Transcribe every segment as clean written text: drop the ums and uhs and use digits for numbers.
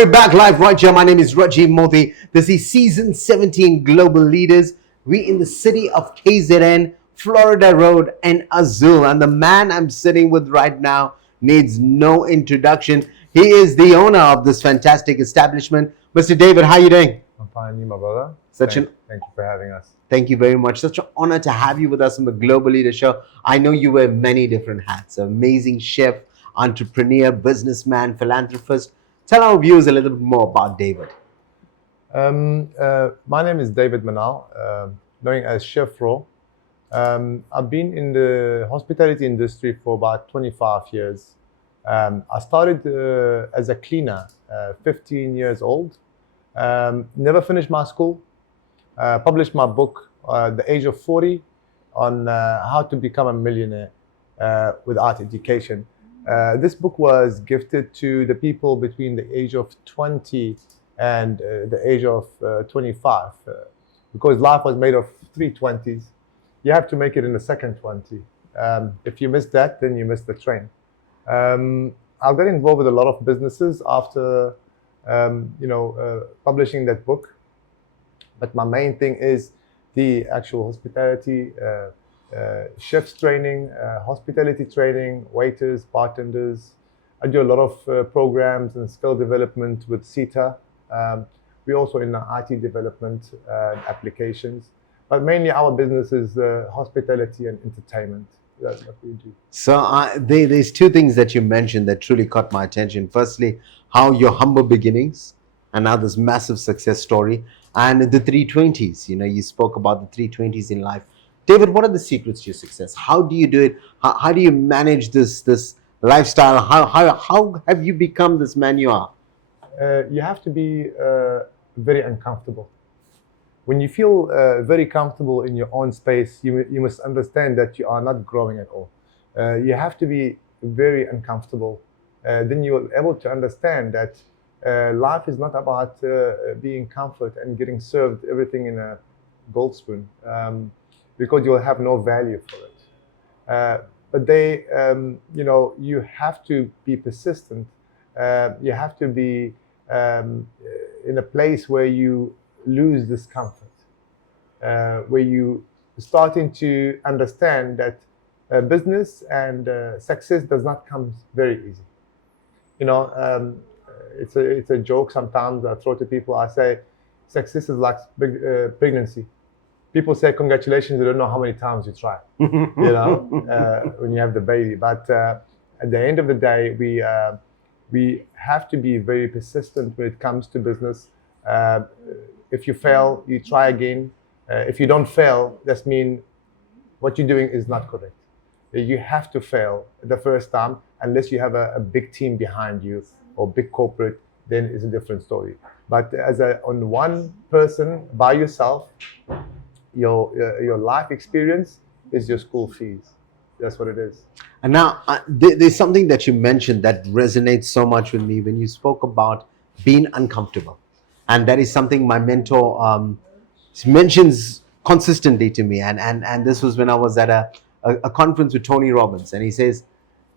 We're back live right here. My name is Rajiv Mothie. This is season 17 Global Leaders. We in the city of KZN, Florida Road, and Azul. And the man I'm sitting with right now needs no introduction. He is the owner of this fantastic establishment. Mr. David, how are you doing? I'm fine, you, my brother. Thank you for having us. Thank you very much. Such an honor to have you with us on the Global Leader Show. I know you wear many different hats. Amazing chef, entrepreneur, businessman, philanthropist. Tell our viewers a little bit more about David. My name is David Manal, known as Chef Ro. I've been in the hospitality industry for about 25 years. I started as a cleaner, 15 years old. Never finished my school. Published my book at the age of 40 on how to become a millionaire without education. This book was gifted to the people between the age of 20 and the age of 25 because life was made of 3 20s. You have to make it in the second 20. If you miss that, then you miss the train. I got involved with a lot of businesses after publishing that book. But my main thing is the actual hospitality, chefs training, hospitality training, waiters, bartenders. I do a lot of programs and skill development with CETA. We're also in the IT development applications. But mainly our business is hospitality and entertainment. That's what we do. So there's two things that you mentioned that truly caught my attention. Firstly, how your humble beginnings and now this massive success story. And the 320s, you spoke about the 320s in life. David, what are the secrets to your success? How do you do it? How do you manage this lifestyle? How have you become this man you are? You have to be very uncomfortable. When you feel very comfortable in your own space, you must understand that you are not growing at all. You have to be very uncomfortable. Then you're able to understand that life is not about being comfort and getting served everything in a gold spoon, because you'll have no value for it. But you have to be persistent. You have to be in a place where you lose discomfort, where you starting to understand that business and success does not come very easy. It's a joke sometimes I throw to people. I say, success is like pregnancy. People say congratulations, they don't know how many times you try, when you have the baby. But at the end of the day, we have to be very persistent when it comes to business. If you fail, you try again. If you don't fail, that means what you're doing is not correct. You have to fail the first time, unless you have a big team behind you or big corporate, then it's a different story. But on one person by yourself, your life experience is your school fees. That's what it is. And now there's something that you mentioned that resonates so much with me when you spoke about being uncomfortable. And that is something my mentor mentions consistently to me. And this was when I was at a conference with Tony Robbins. And he says,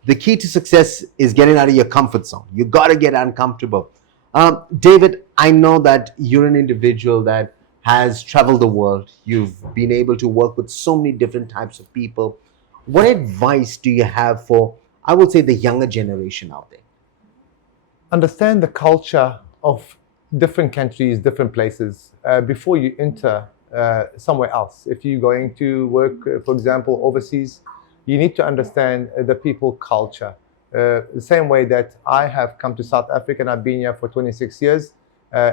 the key to success is getting out of your comfort zone. You got to get uncomfortable. David, I know that you're an individual that has traveled the world. You've been able to work with so many different types of people. What advice do you have for, I would say, the younger generation out there? Understand the culture of different countries, different places, before you enter somewhere else. If you're going to work, for example, overseas, you need to understand the people culture. The same way that I have come to South Africa and I've been here for 26 years.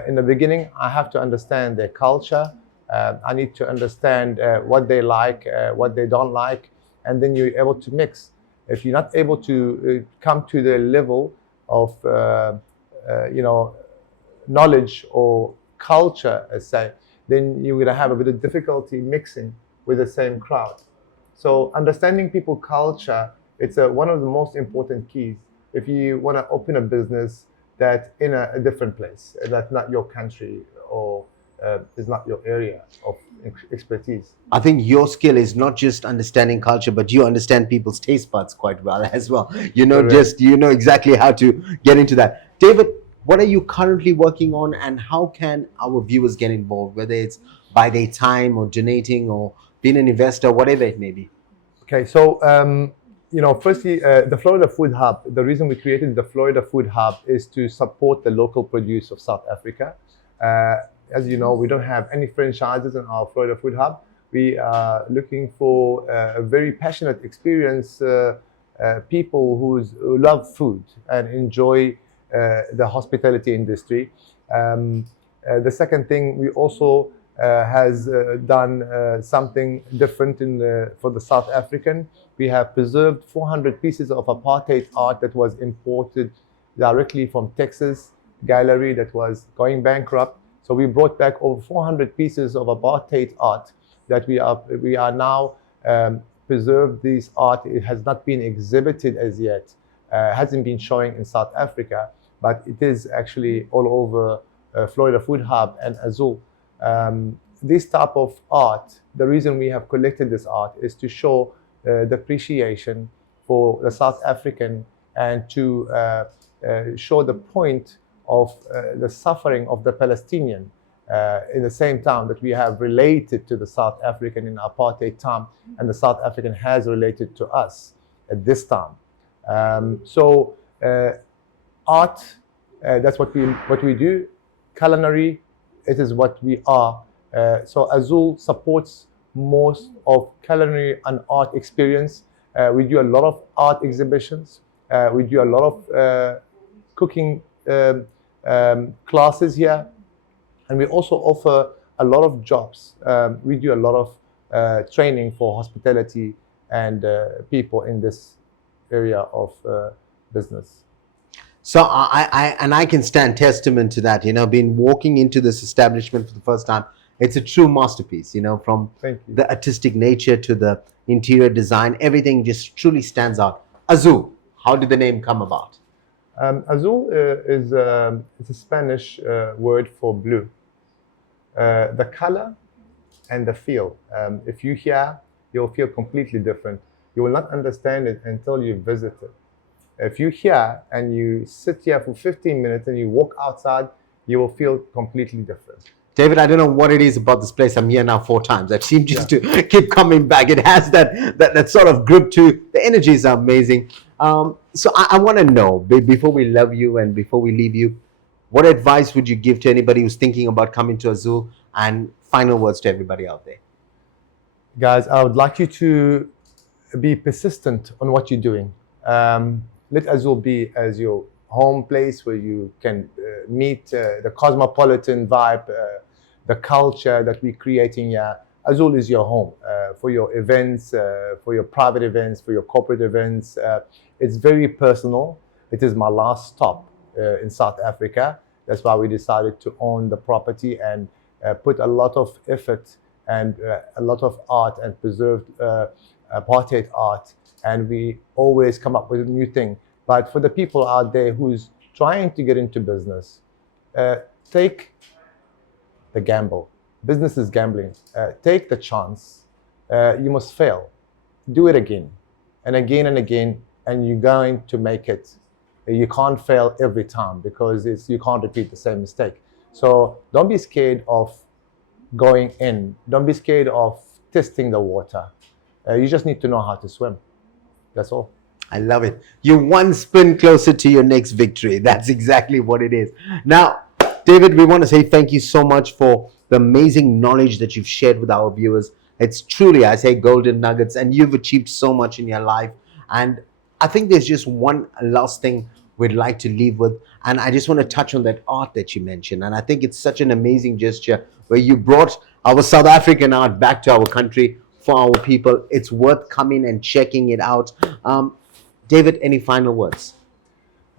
In the beginning, I have to understand their culture. I need to understand what they like, what they don't like, and then you're able to mix. If you're not able to come to the level of knowledge or culture, as say, then you're going to have a bit of difficulty mixing with the same crowd. So understanding people culture, it's one of the most important keys if you want to open a business that's in a different place, that's not your country or is not your area of expertise. I think your skill is not just understanding culture, but you understand people's taste buds quite well as well. You know, Correct. just you know exactly how to get into that. David, what are you currently working on, and how can our viewers get involved, whether it's by their time or donating or being an investor, whatever it may be? Okay, so firstly, the Florida Food Hub. The reason we created the Florida Food Hub is to support the local produce of South Africa. As you know, we don't have any franchises in our Florida Food Hub. We are looking for a very passionate, experienced people who love food and enjoy the hospitality industry. The second thing, we also has done something different for the South African. We have preserved 400 pieces of apartheid art that was imported directly from Texas gallery that was going bankrupt. So we brought back over 400 pieces of apartheid art that we are now preserved. This art, it has not been exhibited as yet, hasn't been showing in South Africa, but it is actually all over Florida Food Hub and Azul. This type of art, the reason we have collected this art is to show the appreciation for the South African and to show the point of the suffering of the Palestinian in the same time that we have related to the South African in apartheid time, and the South African has related to us at this time. Art, that's what we do. Culinary, it is what we are. So Azul supports most of culinary and art experience. We do a lot of art exhibitions. We do a lot of cooking classes here. And we also offer a lot of jobs. We do a lot of training for hospitality and people in this area of business. So I can stand testament to that. Been walking into this establishment for the first time. It's a true masterpiece. From the artistic nature to the interior design, everything just truly stands out. Azul, how did the name come about? Azul is it's a Spanish word for blue. The color and the feel. If you hear, you'll feel completely different. You will not understand it until you visit it. If you hear and you sit here for 15 minutes and you walk outside, you will feel completely different. David, I don't know what it is about this place. I'm here now 4 times. I seem just to keep coming back. It has that sort of grip to the energy is amazing. So I want to know, before we love you and before we leave you, what advice would you give to anybody who's thinking about coming to Azul, and final words to everybody out there? Guys, I would like you to be persistent on what you're doing. Let Azul be as your home place where you can meet the cosmopolitan vibe, the culture that we're creating here. Azul is your home for your events, for your private events, for your corporate events. It's very personal. It is my last stop in South Africa. That's why we decided to own the property and put a lot of effort and a lot of art and preserved apartheid art. And we always come up with a new thing. But for the people out there who's trying to get into business, take the gamble. Business is gambling. Take the chance. You must fail. Do it again and again and again, and you're going to make it. You can't fail every time because you can't repeat the same mistake. So don't be scared of going in. Don't be scared of testing the water. You just need to know how to swim. That's all. I love it. You're one spin closer to your next victory. That's exactly what it is. Now, David, we want to say thank you so much for the amazing knowledge that you've shared with our viewers. It's truly, I say, golden nuggets, and you've achieved so much in your life. And I think there's just one last thing we'd like to leave with. And I just want to touch on that art that you mentioned. And I think it's such an amazing gesture where you brought our South African art back to our country for our people. It's worth coming and checking it out. David, any final words?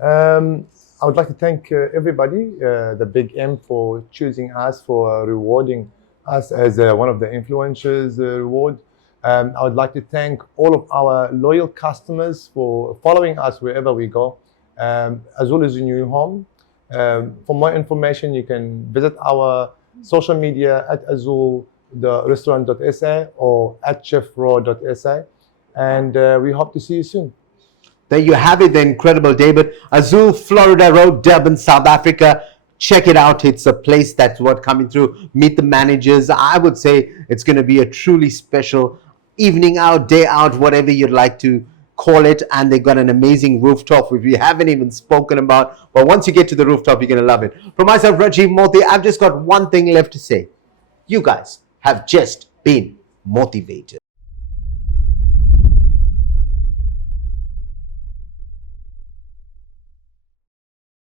I would like to thank everybody, the Big M, for choosing us, for rewarding us as one of the influencers reward. I would like to thank all of our loyal customers for following us wherever we go. Azul is your new home. For more information, you can visit our social media at Azul, the restaurant.sa or at chefraw.sa. And we hope to see you soon. There you have it, the incredible David. Azul, Florida Road, Durban, South Africa. Check it out. It's a place that's what coming through. Meet the managers. I would say it's going to be a truly special evening out, day out, whatever you'd like to call it. And they got an amazing rooftop, which we haven't even spoken about. But once you get to the rooftop, you're going to love it. For myself, Rajiv Mothie, I've just got one thing left to say. You guys have just been motivated.